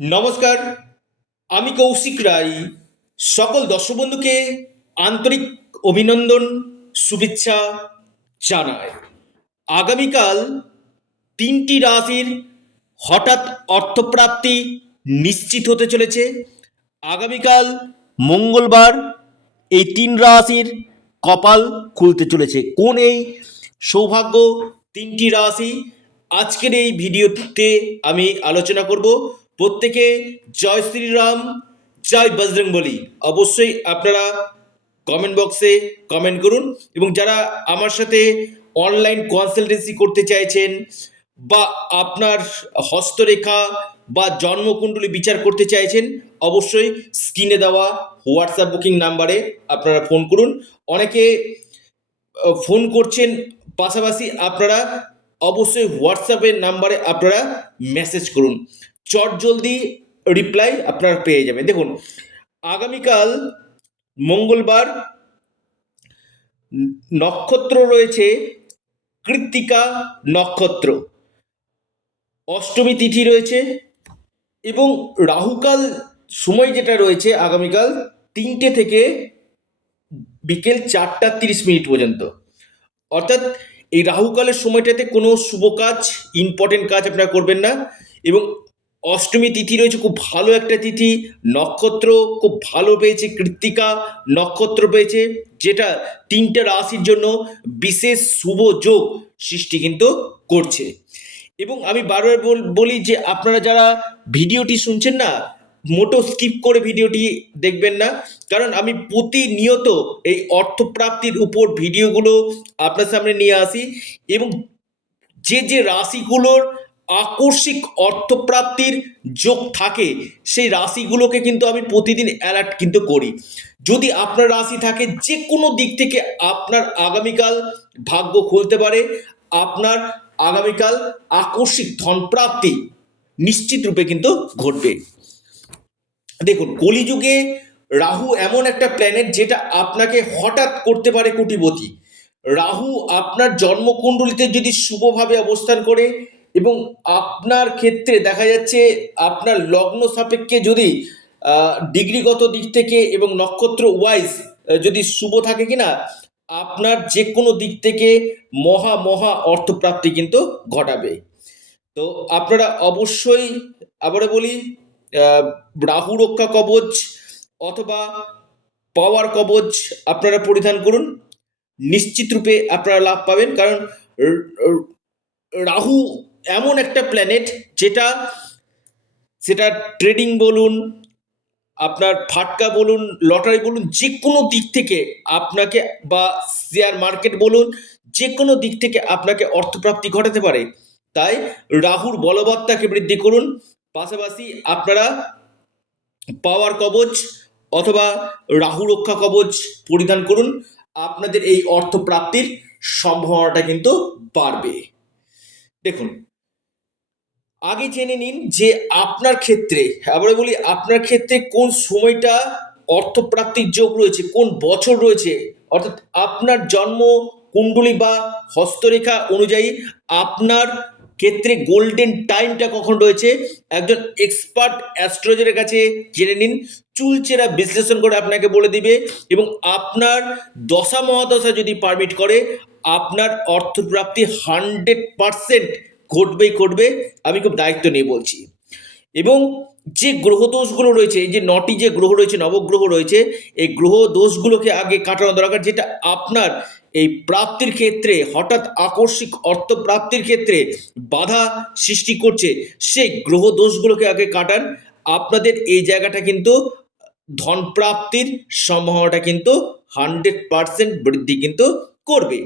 নমস্কার, আমি কৌশিক রায়। সকল দর্শক বন্ধুকে আন্তরিক অভিনন্দন, শুভেচ্ছা জানাই। আগামীকাল তিনটি রাশির হঠাৎ অর্থপ্রাপ্তি নিশ্চিত হতে চলেছে। আগামীকাল মঙ্গলবার এই তিন রাশির কপাল খুলতে চলেছে। কোন এই সৌভাগ্য তিনটি রাশি আজকের এই ভিডিওতে আমি আলোচনা করব। প্রত্যেকে জয় শ্রীরাম, জয় বজরংবলী। অবশ্যই আপনারা কমেন্ট বক্সে কমেন্ট করুন, এবং যারা আমার সাথে অনলাইন কনসালটেন্সি করতে চাইছেন বা আপনার হস্তরেখা বা জন্মকুণ্ডলী বিচার করতে চাইছেন, অবশ্যই স্ক্রিনে দেওয়া হোয়াটসঅ্যাপ বুকিং নাম্বারে আপনারা ফোন করুন। অনেকে ফোন করছেন, পাশাপাশি আপনারা অবশ্যই হোয়াটসঅ্যাপের নাম্বারে আপনারা মেসেজ করুন, চট জলদি রিপ্লাই আপনারা পেয়ে যাবেন। দেখুন, আগামীকাল মঙ্গলবার, নক্ষত্র রয়েছে কৃত্তিকা নক্ষত্র, অষ্টমী তিথি রয়েছে, এবং রাহুকাল সময় যেটা রয়েছে আগামীকাল 3টে থেকে বিকেল 4:30 পর্যন্ত। অর্থাৎ এই রাহুকালের সময়টাতে কোনো শুভ কাজ, ইম্পর্টেন্ট কাজ আপনারা করবেন না। এবং অষ্টমী তিথি রয়েছে, খুব ভালো একটা তিথি। নক্ষত্র খুব ভালো পেয়েছে, কৃত্তিকা নক্ষত্র পেয়েছে, যেটা তিনটে রাশির জন্য বিশেষ শুভ যোগ সৃষ্টি কিন্তু করছে। এবং আমি বারবার বলি যে আপনারা যারা ভিডিওটি শুনছেন না, মোটো স্কিপ করে ভিডিওটি দেখবেন না, কারণ আমি প্রতিনিয়ত এই অর্থপ্রাপ্তির উপর ভিডিওগুলো আপনার সামনে নিয়ে আসি, এবং যে যে রাশিগুলোর আকস্মিক অর্থপ্রাপ্তির যোগ থাকে সেই রাশিগুলোকে কিন্তু আমি প্রতিদিন অ্যালার্ট কিন্তু করি। যদি আপনার রাশি থাকে, যে কোনো দিক থেকে আপনার আগামীকাল ভাগ্য খুলতে পারে, আপনার আগামীকাল আকস্মিক ধনপ্রাপ্তি নিশ্চিত রূপে কিন্তু ঘটবে। দেখুন, কলিযুগে রাহু এমন একটা প্ল্যানেট যেটা আপনাকে হঠাৎ করতে পারে কোটিপতি। রাহু আপনার জন্মকুণ্ডলিতে যদি শুভভাবে অবস্থান করে, এবং আপনার ক্ষেত্রে দেখা যাচ্ছে আপনার লগ্ন সাপেক্ষে যদি ডিগ্রিগত দিক থেকে এবং নক্ষত্র ওয়াইজ যদি শুভ থাকে কিনা, আপনার যে কোনো দিক থেকে মহা মহা অর্থপ্রাপ্তি কিন্তু ঘটাবে। তো আপনারা অবশ্যই, আবারও বলি, রাহু রক্ষা কবচ অথবা পাওয়ার কবচ আপনারা পরিধান করুন, নিশ্চিত রূপে আপনারা লাভ পাবেন। কারণ রাহু এমন একটা প্ল্যানেট যেটা, সেটা ট্রেডিং বলুন, আপনার ফাটকা বলুন, লটারি বলুন, যে কোনো দিক থেকে আপনাকে, বা শেয়ার মার্কেট বলুন, যে কোনো দিক থেকে আপনাকে অর্থপ্রাপ্তি ঘটাতে পারে। তাই রাহুর বলবত্তাকে বৃদ্ধি করুন, পাশাপাশি আপনারা পাওয়ার কবচ অথবা রাহু রক্ষা কবচ পরিধান করুন, আপনাদের এই অর্থপ্রাপ্তির সম্ভাবনাটা কিন্তু বাড়বে। দেখুন, আগে জেনে নিন যে আপনার ক্ষেত্রে, আবার বলি, আপনার ক্ষেত্রে কোন সময়টা অর্থপ্রাপ্তির যোগ রয়েছে, কোন বছর রয়েছে। অর্থাৎ আপনার জন্ম কুণ্ডলী বা হস্তরেখা অনুযায়ী আপনার ক্ষেত্রে গোল্ডেন টাইমটা কখন রয়েছে, একজন এক্সপার্ট অ্যাস্ট্রোলজারের কাছে জেনে নিন। চুলচেরা বিশ্লেষণ করে আপনাকে বলে দিবে, এবং আপনার দশা মহাদশা যদি পারমিট করে, আপনার অর্থপ্রাপ্তি 100% ঘটবেই ঘটবে। আমি খুব দায়িত্ব নিয়ে বলছি। এবং যে গ্রহ দোষগুলো রয়েছে, এই যে 9টি যে গ্রহ রয়েছে, নবগ্রহ রয়েছে, এই গ্রহ দোষগুলোকে আগে কাটানো দরকার, যেটা আপনার এই প্রাপ্তির ক্ষেত্রে, হঠাৎ আকস্মিক অর্থ প্রাপ্তির ক্ষেত্রে বাধা সৃষ্টি করছে, সেই গ্রহ দোষগুলোকে আগে কাটান। আপনাদের এই জায়গাটা কিন্তু ধন প্রাপ্তির সম্ভাবনাটা কিন্তু 100% বৃদ্ধি কিন্তু করবে।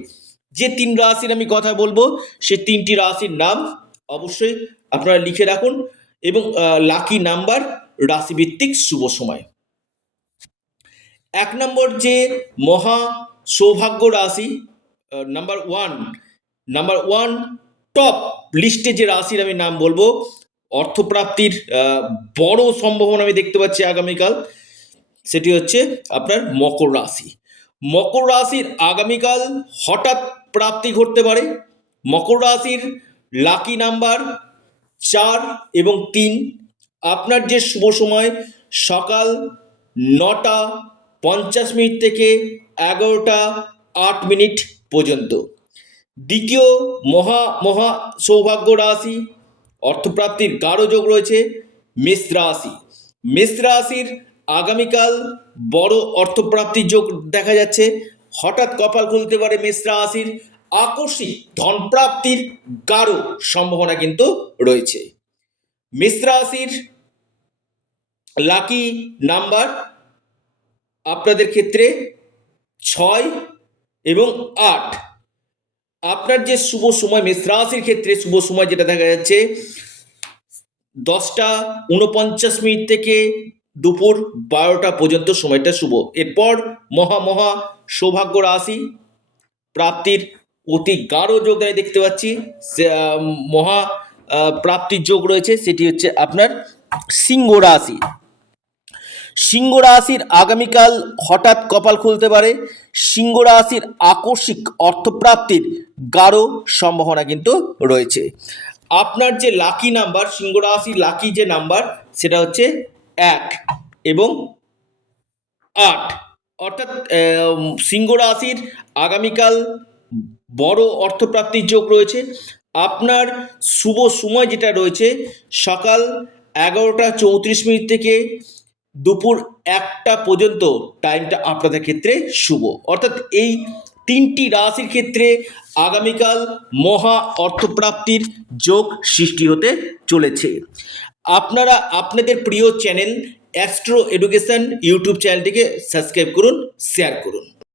যে তিন রাশির আমি কথা বলবো, সে তিনটি রাশির নাম অবশ্যই আপনারা লিখে রাখুন, এবং লাকি নাম্বার, রাশিভিত্তিক শুভ সময়। 1 নম্বর যে মহা সৌভাগ্য রাশি, নাম্বার ওয়ান টপ লিস্টে যে রাশির আমি নাম বলবো, অর্থপ্রাপ্তির বড় সম্ভাবনা আমি দেখতে পাচ্ছি আগামীকাল, সেটি হচ্ছে আপনার মকর রাশি। মকর রাশির আগামীকাল হঠাৎ প্রাপ্তি ঘটতে পারে। মকর রাশির লাকি নাম্বার 4 এবং 3। আপনার যে শুভ সময় সকাল 9:50 থেকে 11:08 পর্যন্ত। দ্বিতীয় মহা সৌভাগ্য রাশি, অর্থপ্রাপ্তির গাঢ় যোগ রয়েছে মেষ রাশি। মেষ রাশির আগামীকাল বড় অর্থপ্রাপ্তির যোগ দেখা যাচ্ছে। হঠাৎ কপাল খুলতে পারে মেষ রাশির, আকস্মিক ধনপ্রাপ্তির গাঢ় সম্ভাবনা কিন্তু রয়েছে। মেষ রাশির লাকি নাম্বার আপনাদের ক্ষেত্রে 6 এবং 8। আপনার যে শুভ সময় মেষ রাশির ক্ষেত্রে শুভ সময় যেটা দেখা যাচ্ছে 10:49 থেকে দুপুর 12টা পর্যন্ত সময়টা শুভ। এরপর মহা সৌভাগ্য রাশি প্রাপ্তির অতি গাঢ় যোগ আমি দেখতে পাচ্ছি, মহা প্রাপ্তির যোগ রয়েছে, সেটি হচ্ছে আপনার সিংহ রাশি। সিংহ রাশির আগামীকাল হঠাৎ কপাল খুলতে পারে। সিংহ রাশির আকস্মিক অর্থপ্রাপ্তির গাঢ় সম্ভাবনা কিন্তু রয়েছে। আপনার যে লাকি নাম্বার, সিংহ রাশির লাকি যে নাম্বার সেটা হচ্ছে 1 এবং 8। অর্থাৎ সিংহ রাশির আগামীকাল বড় অর্থপ্রাপ্তির যোগ রয়েছে। আপনার শুভ সময় যেটা রয়েছে সকাল 11:34 থেকে দুপুর 1টা পর্যন্ত টাইমটা আপনাদের ক্ষেত্রে শুভ। অর্থাৎ এই 3টি রাশির ক্ষেত্রে আগামীকাল মহা অর্থপ্রাপ্তির যোগ সৃষ্টি হতে চলেছে। আপনারা আপনাদের প্রিয় চ্যানেল অ্যাস্ট্রো এডুকেশন ইউটিউব চ্যানেলটিকে সাবস্ক্রাইব করুন, শেয়ার করুন।